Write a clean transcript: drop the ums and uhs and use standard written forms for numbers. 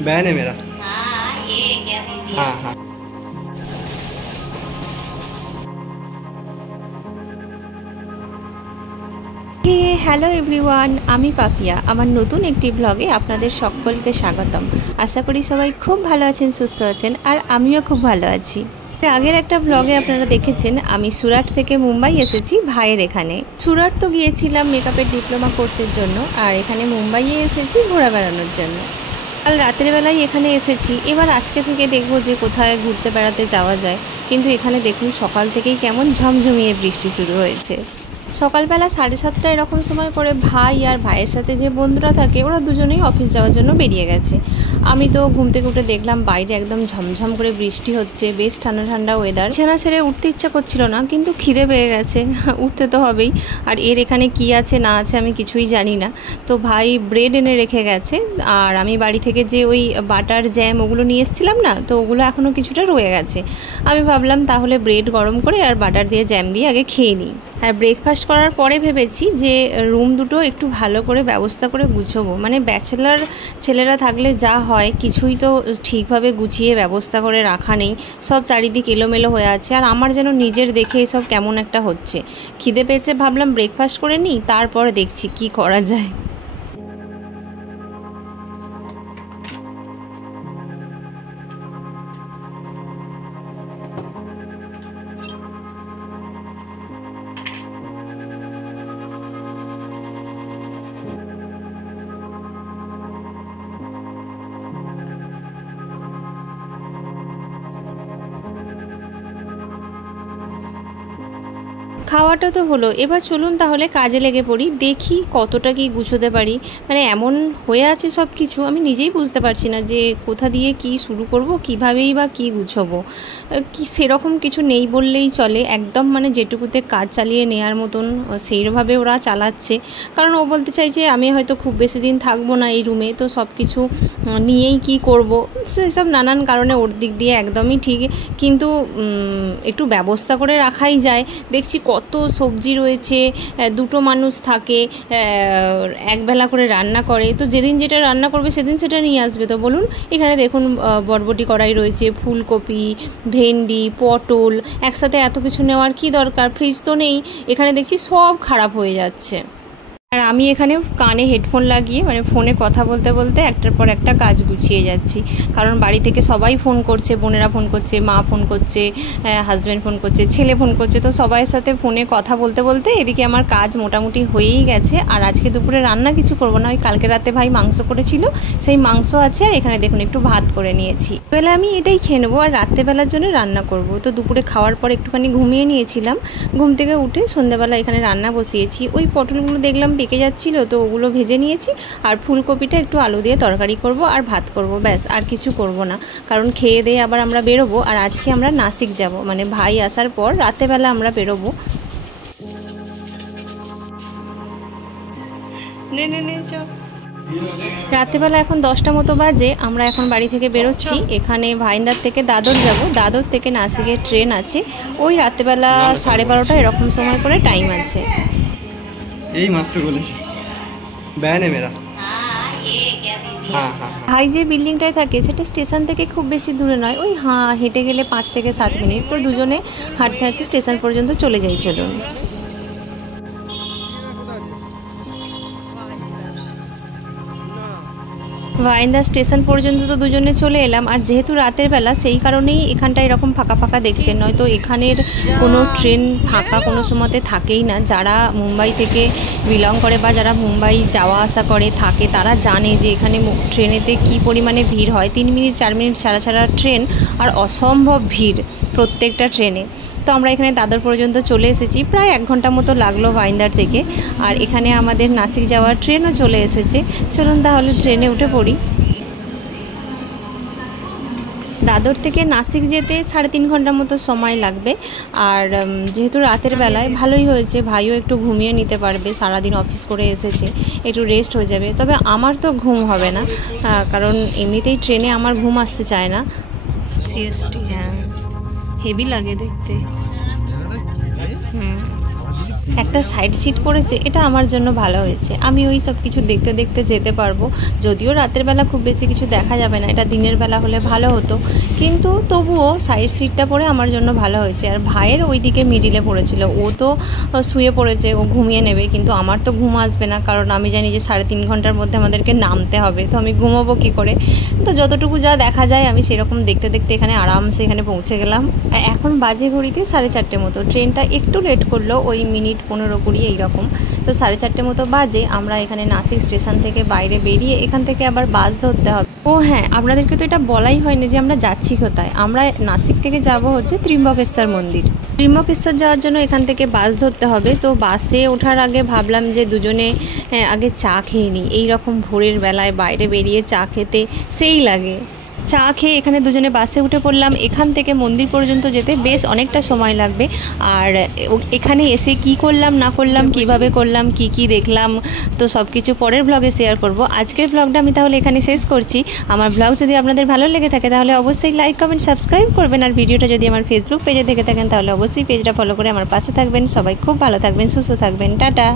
बहन है मेरा। हाँ ये क्या दे दिया। हाँ हाँ। হ্যালো এভরিওয়ান, আমি পাপিয়া। আমার নতুন একটি ব্লগে আপনাদের সকলকে স্বাগতম। আশা করি সবাই খুব ভালো আছেন, সুস্থ আছেন, আর আমিও খুব ভালো আছি। আগের একটা ব্লগে আপনারা দেখেছেন আমি সুরাট থেকে মুম্বাই এসেছি ভাইয়ের এখানে। সুরাট তো গিয়েছিলাম মেকআপের ডিপ্লোমা কোর্সের জন্য, আর এখানে মুম্বাইয়ে এসেছি ঘোরা বেড়ানোর জন্য। কাল রাতের বেলায় এখানে এসেছি। এবার আজকে থেকে দেখব যে কোথায় ঘুরতে বেড়াতে যাওয়া যায়। কিন্তু এখানে দেখুন সকাল থেকেই কেমন ঝমঝমিয়ে বৃষ্টি শুরু হয়েছে। সকালবেলা 7:30 এরকম সময় করে ভাই আর ভাইয়ের সাথে যে বন্ধুরা থাকে ওরা দুজনেই অফিস যাওয়ার জন্য বেরিয়ে গেছে। আমি তো ঘুম থেকে উঠে দেখলাম বাইরে একদম ঝমঝম করে বৃষ্টি হচ্ছে, বেশ ঠান্ডা ঠান্ডা ওয়েদার। বিছানা ছেড়ে উঠতে ইচ্ছা করছিল না, কিন্তু খিদে পেয়ে গেছে, উঠতে তো হবেই। আর এর এখানে কি আছে না আছে আমি কিছুই জানি না। তো ভাই ব্রেড এনে রেখে গেছে, আর আমি বাড়ি থেকে যে ওই বাটার জ্যাম ওগুলো নিয়ে এসেছিলাম না, তো ওগুলো এখনও কিছুটা রয়ে গেছে। আমি ভাবলাম তাহলে ব্রেড গরম করে আর বাটার দিয়ে জ্যাম দিয়ে আগে খেয়ে নিই। আর ব্রেকফাস্ট করার পরে ভেবেছি যে রুম দুটো একটু ভালো করে ব্যবস্থা করে গুছবো। মানে ব্যাচেলার ছেলেরা থাকলে যা হয় কিছুই তো ঠিকভাবে গুছিয়ে ব্যবস্থা করে রাখা নেই, সব চারিদিক এলোমেলো হয়ে আছে। আর আমার যেন নিজের দেখে এসব কেমন একটা হচ্ছে। খিদে পেয়েছে, ভাবলাম ব্রেকফাস্ট করে নিই, তারপরে দেখছি কি করা যায়। খাওয়াটা তো হলো, এবার চলুন তাহলে কাজে লেগে পড়ি, দেখি কতটা কি গুছোতে পারি। মানে এমন হয়ে আছে সব কিছু, আমি নিজেই বুঝতে পারছি না যে কোথা দিয়ে কি শুরু করব, কিভাবেই বা কি গুছবো। কি সেরকম কিছু নেই বললেই চলে, একদম মানে যেটুকুতে কাজ চালিয়ে নেওয়ার মতন সেইভাবে ওরা চালাচ্ছে। কারণ ও বলতে চাই যে আমি হয়তো খুব বেশি দিন থাকবো না এই রুমে, তো সব কিছু নিয়েই কি করব, সেসব নানান কারণে ওর দিক দিয়ে একদমই ঠিক। কিন্তু একটু ব্যবস্থা করে রাখাই যায়। দেখছি কত সবজি রয়েছে, দুটো মানুষ থাকে, একবেলা করে রান্না করে, তো যেদিন যেটা রান্না করবে সেদিন সেটা নিয়ে আসবে। তো বলুন, এখানে দেখুন বরবটি কড়াই রয়েছে, ফুলকপি, ভেন্ডি, পটল, একসাথে এত কিছু নেওয়ার কি দরকার? ফ্রিজ তো নেই। এখানে দেখছি সব খারাপ হয়ে যাচ্ছে। আর আমি এখানে কানে হেডফোন লাগিয়ে মানে ফোনে কথা বলতে বলতে একটার পর একটা কাজ গুছিয়ে যাচ্ছি। কারণ বাড়ি থেকে সবাই ফোন করছে, বোনেরা ফোন করছে, মা ফোন করছে, হাজব্যান্ড ফোন করছে, ছেলে ফোন করছে। তো সবাই সাথে ফোনে কথা বলতে বলতে এদিকে আমার কাজ মোটামুটি হয়েই গেছে। আর আজকে দুপুরে রান্না কিছু করব না, ওই কালকে রাতে ভাই মাংস করেছিল, সেই মাংস আছে। আর এখানে দেখুন একটু ভাত করে নিয়েছি। বেলা আমি এটাই খেয়ে নেবো, আর রাত্রেবেলার জন্য রান্না করব। তো দুপুরে খাওয়ার পর একটুখানি ঘুমিয়ে নিয়েছিলাম, ঘুম থেকে উঠে সন্ধ্যাবেলা এখানে রান্না বসিয়েছি। ওই পটলগুলো দেখলাম পেকে যাচ্ছিল, তো ওগুলো ভেজে নিয়েছি। আর ফুলকপিটা একটু আলু দিয়ে তরকারি করব আর ভাত করব, ব্যাস, আর কিছু করব না। কারণ খেয়ে দিয়ে আবার আমরা বেরোবো। আর আজকে আমরা নাসিক যাব, মানে ভাই আসার পর রাতেবেলা আমরা বেরোবো। রাতেবেলা এখন 10টা মতো বাজে, আমরা এখন বাড়ি থেকে বেরোচ্ছি। এখানে ভাইন্দার থেকে দাদর যাব, দাদর থেকে নাসিকের ট্রেন আছে। ওই রাতেবেলা 12:30 এরকম সময় করে টাইম আছে। यही मात्र বলেছে बहन है मेरा। हाँ ये क्या दे दिया। हाँ हाँ हाँ। ভাই যে বিল্ডিংটায় থাকে সেটা স্টেশন থেকে খুব বেশি দূরে নয়, ওই হেঁটে গেলে 5 থেকে 7 মিনিট। তো দুজনে হাঁটতে হাঁটতে স্টেশন পর্যন্ত চলে যাই, চলুন। ভাইন্দা স্টেশন পর্যন্ত তো দুজনে চলে এলাম। আর যেহেতু রাতের বেলা, সেই কারণেই এখানটা এরকম ফাঁকা ফাঁকা দেখছেন, নয়তো এখানের কোনো ট্রেন ফাঁকা কোনো সময়তে থাকেই না। যারা মুম্বাই থেকে বিলং করে বা যারা মুম্বাই যাওয়া আসা করে থাকে, তারা জানে যে এখানে ট্রেনেতে কী পরিমাণে ভিড় হয়। 3 মিনিট 4 মিনিট ছাড়া ছাড়া ট্রেন, আর অসম্ভব ভিড় প্রত্যেকটা ট্রেনে। তো আমরা এখানে দাদর পর্যন্ত চলে এসেছি, প্রায় 1 ঘন্টা মতো লাগলো ভাইন্দার থেকে। আর এখানে আমাদের নাসিক যাওয়ার ট্রেনও চলে এসেছে। চলুন তাহলে ট্রেনে উঠে পড়ি। দাদর থেকে নাসিক যেতে 3.5 ঘন্টা মতো সময় লাগবে। আর যেহেতু রাতের বেলায় ভালোই হয়েছে, ভাইও একটু ঘুমিয়ে নিতে পারবে, সারাদিন অফিস করে এসেছে, একটু রেস্ট হয়ে যাবে। তবে আমার তো ঘুম হবে না, কারণ এমনিতেই ট্রেনে আমার ঘুম আসতে চায় না। সিএসটি, হ্যাঁ, হেভি লাগে দেখতে। একটা সাইড সিট পড়েছে, এটা আমার জন্য ভালো হয়েছে। আমি ওই সব কিছু দেখতে দেখতে যেতে পারবো। যদিও রাতের বেলা খুব বেশি কিছু দেখা যাবে না, এটা দিনের বেলা হলে ভালো হতো, কিন্তু তবুও সাইড সিটটা পড়ে আমার জন্য ভালো হয়েছে। আর ভাইয়ের ওই দিকে মিডিলে পড়েছিল, ও তো শুয়ে পড়েছে, ও ঘুমিয়ে নেবে, কিন্তু আমার তো ঘুম আসবে না, কারণ আমি জানি যে 3.5 ঘন্টার মধ্যে আমাদেরকে নামতে হবে, তো আমি ঘুমাবো কী করে। তো যতটুকু যা দেখা যায় আমি সেরকম দেখতে দেখতে এখানে আরামসে এখানে পৌঁছে গেলাম। আর এখন বাজে ঘড়িতে 4:30 মতো। ট্রেনটা একটু লেট করলো, ওই মিনিট 15-20 এইরকম। তো 4:30 মতো বাজে। আমরা এখানে নাসিক স্টেশন থেকে বাইরে বেরিয়ে এখান থেকে আবার বাস ধরতে হবে। ও হ্যাঁ, আপনাদেরকে তো এটা বলাই হয়নি যে আমরা যাচ্ছি কোথায়। আমরা নাসিক থেকে যাব হচ্ছে ত্রিম্বকেশ্বর মন্দির। ত্রিম্বকেশ্বর যাওয়ার জন্য এখান থেকে বাস ধরতে হবে। তো বাসে ওঠার আগে ভাবলাম যে দুজনে আগে চা খেয়ে নিই। এইরকম ভোরের বেলায় বাইরে বেরিয়ে চা খেতে সেই লাগে। চা খেয়ে এখানে দুজনে বাসে উঠে পড়লাম। এখান থেকে মন্দির পর্যন্ত যেতে বেশ অনেকটা সময় লাগবে। আর এখানে এসে কি করলাম না করলাম, কিভাবে করলাম, কি দেখলাম, তো সব কিছু পরের ব্লগে শেয়ার করব। আজকের ব্লগটা আমি তাহলে এখানে শেষ করছি। আমার ব্লগ যদি আপনাদের ভালো লেগে থাকে তাহলে অবশ্যই লাইক, কমেন্ট, সাবস্ক্রাইব করবেন। আর ভিডিওটা যদি আমার ফেসবুক পেজে দেখে থাকেন তাহলে অবশ্যই পেজটা ফলো করে আমার পাশে থাকবেন। সবাই খুব ভালো থাকবেন, সুস্থ থাকবেন। টাটা।